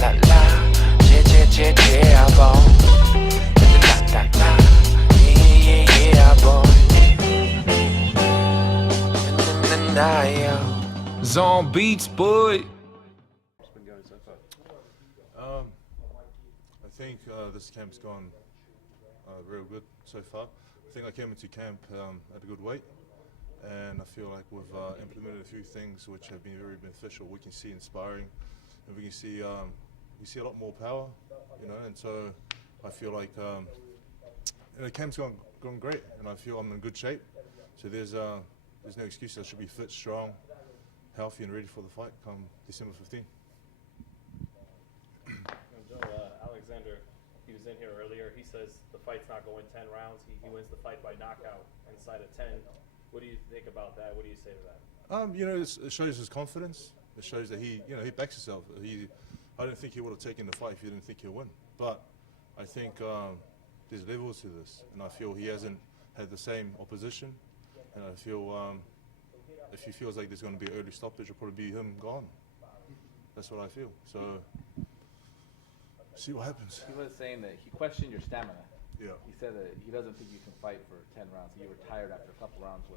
la la, yeah, boy. La la la, yeah, boy. Zone beats, boy. What's been going so far? I think this camp's gone real good so far. I think I came into camp at a good weight, and I feel like we've implemented a few things which have been very beneficial. We can see inspiring, and we see a lot more power, and so I feel like the camp's gone great, and I feel I'm in good shape. So there's no excuse. I should be fit, strong, healthy, and ready for the fight come December 15th. Joe, Alexander, he was in here earlier. He says the fight's not going 10 rounds. He wins the fight by knockout inside of 10. What do you think about that? What do you say to that? It shows his confidence. It shows that he backs himself. I don't think he would have taken the fight if he didn't think he'll win. But I think there's levels to this, and I feel he hasn't had the same opposition. And I feel if he feels like there's going to be an early stoppage, it'll probably be him gone. That's what I feel. So see what happens. He was saying that he questioned your stamina. Yeah. He said that he doesn't think you can fight for 10 rounds. You were tired after a couple rounds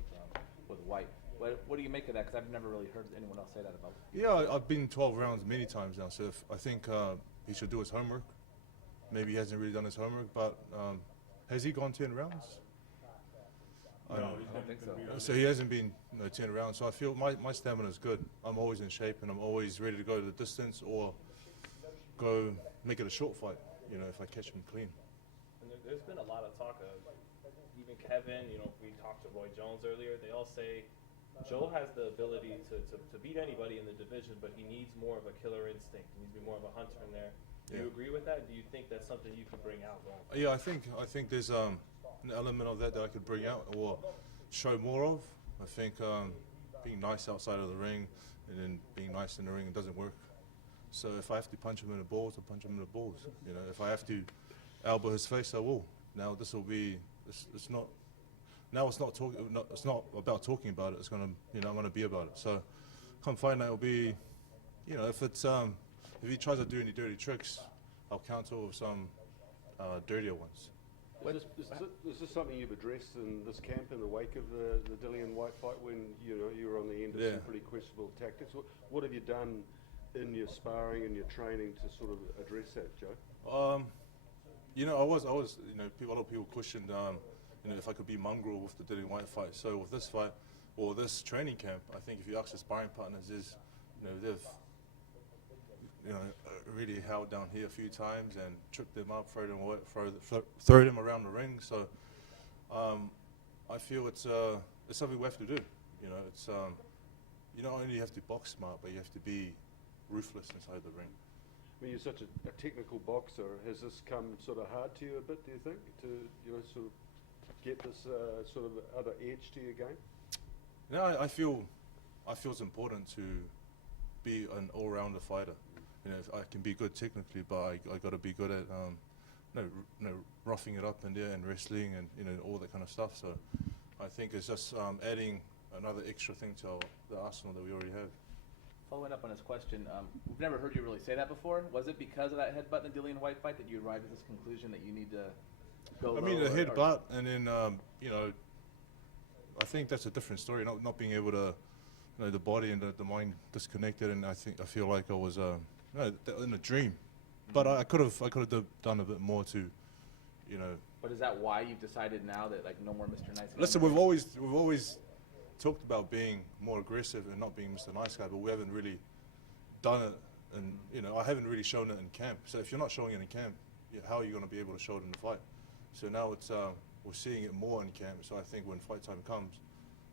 with White. What do you make of that? Because I've never really heard anyone else say that about him. Yeah, I've been 12 rounds many times now, so I think he should do his homework. Maybe he hasn't really done his homework, but has he gone 10 rounds? I don't think so. So he hasn't been 10 rounds, so I feel my stamina is good. I'm always in shape, and I'm always ready to go the distance or go make it a short fight, if I catch him clean. And there's been a lot of talk of even Kevin, we talked to Roy Jones earlier, they all say Joe has the ability to beat anybody in the division, but he needs more of a killer instinct. He needs to be more of a hunter in there. Do you agree with that? Do you think that's something you could bring out? Yeah, I think there's an element of that I could bring out or show more of. I think being nice outside of the ring and then being nice in the ring, it doesn't work. So if I have to punch him in the balls, I'll punch him in the balls. If I have to elbow his face, I will. Now this will be. It's not. Now it's not talking. It's not about talking about it. It's gonna. I'm gonna be about it. So come fight night will be. If he tries to do any dirty tricks, I'll counter with some dirtier ones. Is this something you've addressed in this camp in the wake of the Dillian White fight when you were on the end of some pretty questionable tactics? What have you done in your sparring and your training to sort of address that, Joe? I was. A lot of people questioned, if I could be mongrel with the Dillian White fight. So with this fight or this training camp, I think if you ask the sparring partners, they've really held down here a few times and tripped them up, throw them around the ring. So I feel it's something we have to do. It's you not only have to box smart, but you have to be ruthless inside the ring. I mean, you're such a technical boxer. Has this come sort of hard to you a bit, do you think, to sort of get this sort of other edge to your game? I feel it's important to be an all-rounder fighter. If I can be good technically, but I got to be good at roughing it up in there and wrestling and all that kind of stuff. So I think it's just adding another extra thing to the arsenal that we already have. Following up on his question, we've never heard you really say that before. Was it because of that headbutt in the Dillian White fight that you arrived at this conclusion that you need to go low? The headbutt, and then I think that's a different story. Not being able to, the body and the mind disconnected, and I feel like I was in a dream. But I could have done a bit more to, But is that why you've decided now that no more Mr. Nice Guy? Listen, we've always talked about being more aggressive and not being Mr. Nice Guy, but we haven't really done it, and I haven't really shown it in camp. So if you're not showing it in camp, how are you going to be able to show it in the fight? So now it's we're seeing it more in camp. So I think when fight time comes,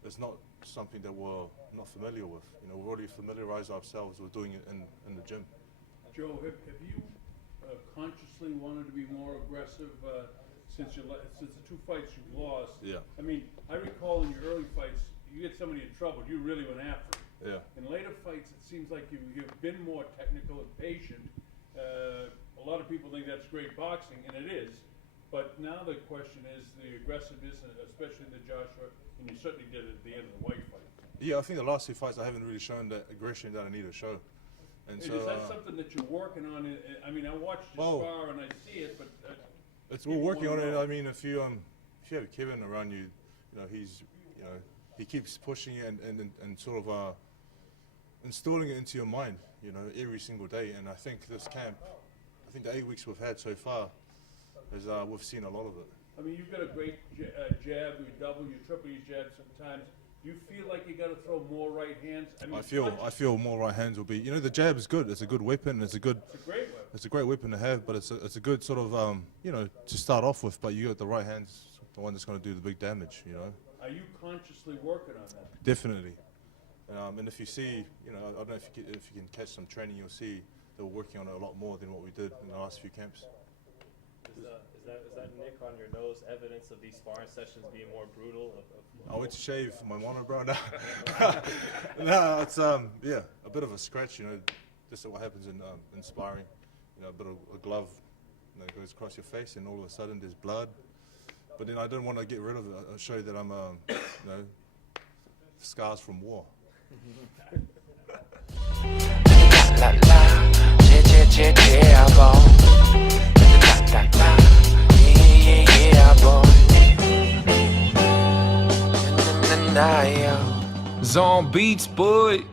it's not something that we're not familiar with. We've already familiarized ourselves with doing it in the gym. Joe, have you consciously wanted to be more aggressive since the two fights you've lost? Yeah. I mean, I recall in your early fights, you get somebody in trouble, you really went after it. Yeah. In later fights, it seems like you've been more technical and patient. A lot of people think that's great boxing, and it is. But now the question is the aggressiveness, especially in the Joshua, and you certainly did it at the end of the White fight. Yeah, I think the last two fights I haven't really shown that aggression that I need to show. And Is so that something that you're working on? I mean, I watched you Well, spar and I see it, but it's we're people working on wanna it. know. I mean, if you have Kevin around you, you know he keeps pushing you and sort of installing it into your mind, you know, every single day. And I think this camp, I think the 8 weeks we've had so far, is we've seen a lot of it. I mean, you've got a great jab. You double, you triple your jab sometimes. Do you feel like you got to throw more right hands? I mean, I feel more right hands will be. You know, the jab is good. It's a good weapon. It's a It's a great weapon. It's a great weapon to have, but it's a good sort of you know, to start off with. But you got the right hands, the one that's going to do the big damage. You know. Are you consciously working on that? Definitely. And if you see, you know, I don't know if you can catch some training, you'll see that we're working on it a lot more than what we did in the last few camps. Is that nick on your nose evidence of these sparring sessions being more brutal? I went to shave my monobrow now. No, it's yeah, a bit of a scratch, you know. This is what happens in sparring. You know, a bit of a glove, you know, goes across your face, and all of a sudden there's blood. But then I don't want to get rid of it. I'll show you that I'm, you know, scars from war. La la, yeah, boy. La la, yeah, boy. Na, na, na, yeah. Zone beats, boy.